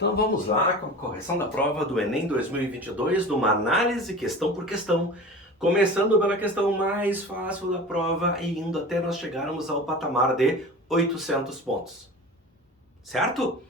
Então vamos lá com a correção da prova do Enem 2022, numa análise questão por questão, começando pela questão mais fácil da prova e indo até nós chegarmos ao patamar de 800 pontos. Certo?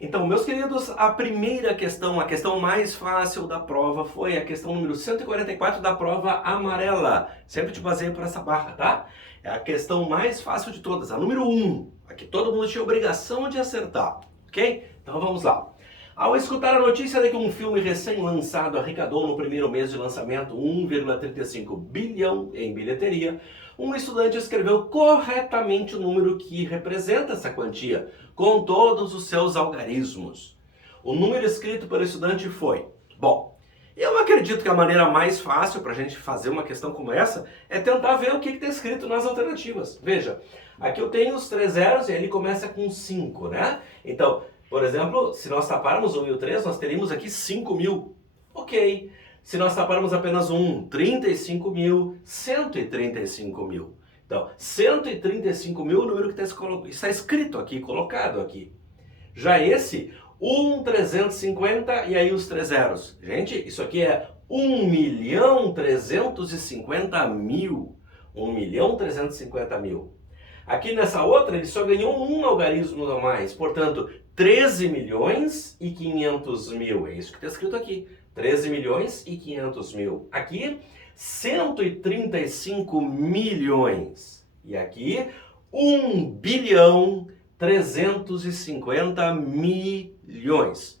Então, meus queridos, a primeira questão, a questão mais fácil da prova foi a questão número 144 da prova amarela. Sempre te baseio por essa barra, tá? É a questão mais fácil de todas, a número 1. A que todo mundo tinha obrigação de acertar, ok? Então vamos lá. Ao escutar a notícia de que um filme recém-lançado arrecadou no primeiro mês de lançamento 1,35 bilhão em bilheteria, um estudante escreveu corretamente o número que representa essa quantia, com todos os seus algarismos. O número escrito pelo estudante foi... Bom, eu acredito que a maneira mais fácil para a gente fazer uma questão como essa é tentar ver o que está escrito nas alternativas. Veja, aqui eu tenho os 3 zeros e ele começa com 5, né? Então... Por exemplo, se nós taparmos 1 e o 3, nós teríamos aqui 5 mil. Ok. Se nós taparmos apenas 1, 35 mil, 135 mil. Então, 135 mil é o número que está escrito aqui, colocado aqui. Já esse, 1,350 e aí os 3 zeros. Gente, isso aqui é 1.350.000. 1.350.000. Aqui nessa outra, ele só ganhou um algarismo a mais, portanto, 13 milhões e 500 mil. É isso que está escrito aqui. 13 milhões e 500 mil. Aqui, 135 milhões. E aqui, 1 bilhão 350 milhões.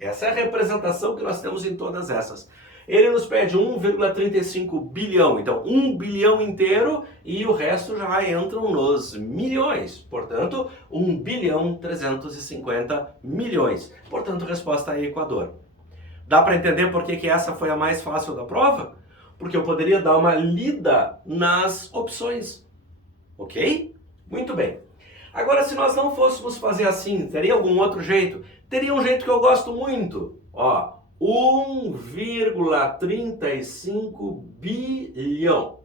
Essa é a representação que nós temos em todas essas. Ele nos pede 1,35 bilhão, então 1 bilhão inteiro e o resto já entram nos milhões. Portanto, 1 bilhão 350 milhões. Portanto, resposta é Equador. Dá para entender por que essa foi a mais fácil da prova? Porque eu poderia dar uma lida nas opções. Ok? Muito bem. Agora, se nós não fôssemos fazer assim, teria algum outro jeito? Teria um jeito que eu gosto muito. Ó. 1,35 bilhão.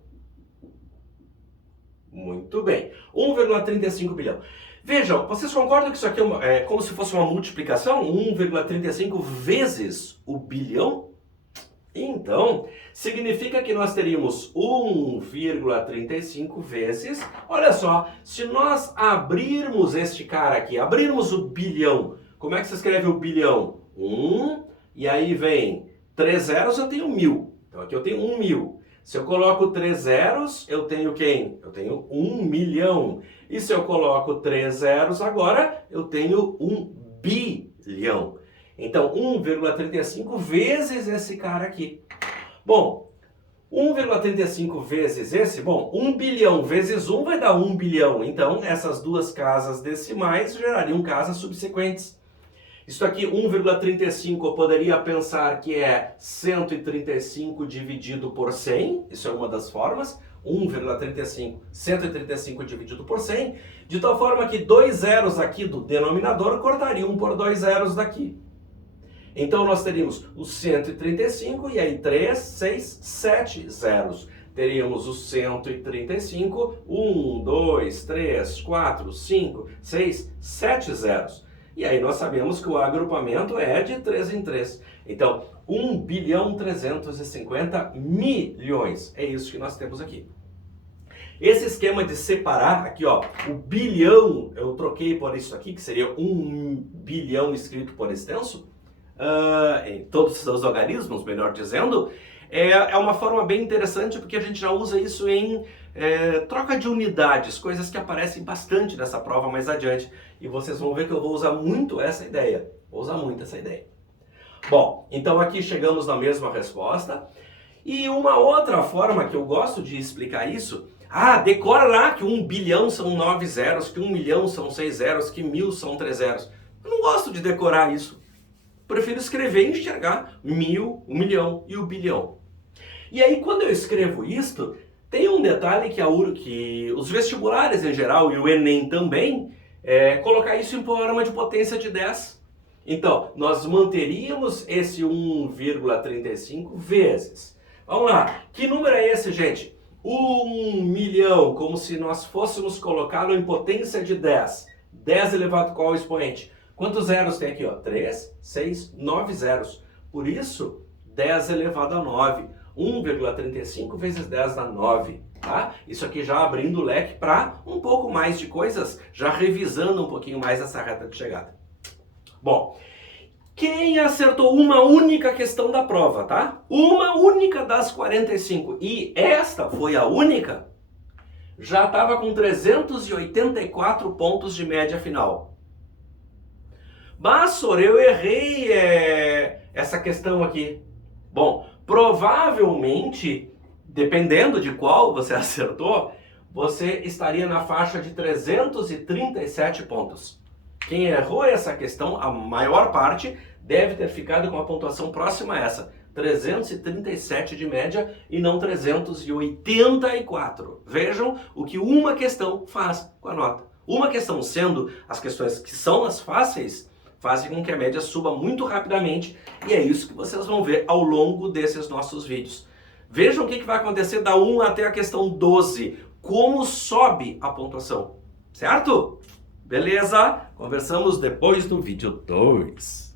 Muito bem. 1,35 bilhão. Vejam, vocês concordam que isso aqui é como se fosse uma multiplicação? 1,35 vezes o bilhão? Então, significa que nós teríamos 1,35 vezes... Olha só, se nós abrirmos este cara aqui, abrirmos o bilhão, como é que se escreve o bilhão? 1... E aí vem 3 zeros, eu tenho 1000. Então aqui eu tenho 1 mil. Se eu coloco 3 zeros, eu tenho quem? Eu tenho 1 milhão. E se eu coloco 3 zeros agora, eu tenho 1 bilhão. Então 1,35 vezes esse cara aqui. Bom, 1,35 vezes esse, bom, 1 bilhão vezes 1 vai dar 1 bilhão. Então essas duas casas decimais gerariam casas subsequentes. Isso aqui, 1,35, eu poderia pensar que é 135 dividido por 100. Isso é uma das formas. 1,35, 135 dividido por 100. De tal forma que 2 zeros aqui do denominador cortariam por 2 zeros daqui. Então nós teríamos o 135 e aí 3, 6, 7 zeros. Teríamos o 135, 1, 2, 3, 4, 5, 6, 7 zeros. E aí nós sabemos que o agrupamento é de 3 em 3. Então, 1 bilhão 350 milhões. É isso que nós temos aqui. Esse esquema de separar, aqui ó, o bilhão, eu troquei por isso aqui, que seria 1 bilhão escrito por extenso, em todos os seus algarismos, melhor dizendo, é uma forma bem interessante porque a gente já usa isso em troca de unidades, coisas que aparecem bastante nessa prova mais adiante. E vocês vão ver que eu vou usar muito essa ideia. Vou usar muito essa ideia. Bom, então aqui chegamos na mesma resposta. E uma outra forma que eu gosto de explicar isso... decora lá que 1 bilhão são 9 zeros, que 1 milhão são 6 zeros, que 1000 são 3 zeros. Eu não gosto de decorar isso. Prefiro escrever e enxergar 1000, 1 milhão e o bilhão. E aí quando eu escrevo isto, tem um detalhe que os vestibulares em geral e o Enem também, colocar isso em forma de potência de 10. Então, nós manteríamos esse 1,35 vezes. Vamos lá, que número é esse, gente? 1 milhão, como se nós fôssemos colocá-lo em potência de 10. 10 elevado qual expoente? Quantos zeros tem aqui? Ó? 3, 6, 9 zeros. Por isso, 10 elevado a 9. 1,35 vezes 10 dá 9. Tá? Isso aqui já abrindo o leque para um pouco mais de coisas, já revisando um pouquinho mais essa reta de chegada. Bom, quem acertou uma única questão da prova, tá? Uma única das 45, e esta foi a única, já estava com 384 pontos de média final. Mas, Sor, eu errei essa questão aqui. Bom, provavelmente, dependendo de qual você acertou, você estaria na faixa de 337 pontos. Quem errou essa questão, a maior parte, deve ter ficado com a pontuação próxima a essa. 337 de média e não 384. Vejam o que uma questão faz com a nota. Uma questão, sendo as questões que são as fáceis, fazem com que a média suba muito rapidamente, e é isso que vocês vão ver ao longo desses nossos vídeos. Vejam o que vai acontecer da 1 até a questão 12, como sobe a pontuação, certo? Beleza? Conversamos depois do vídeo 2.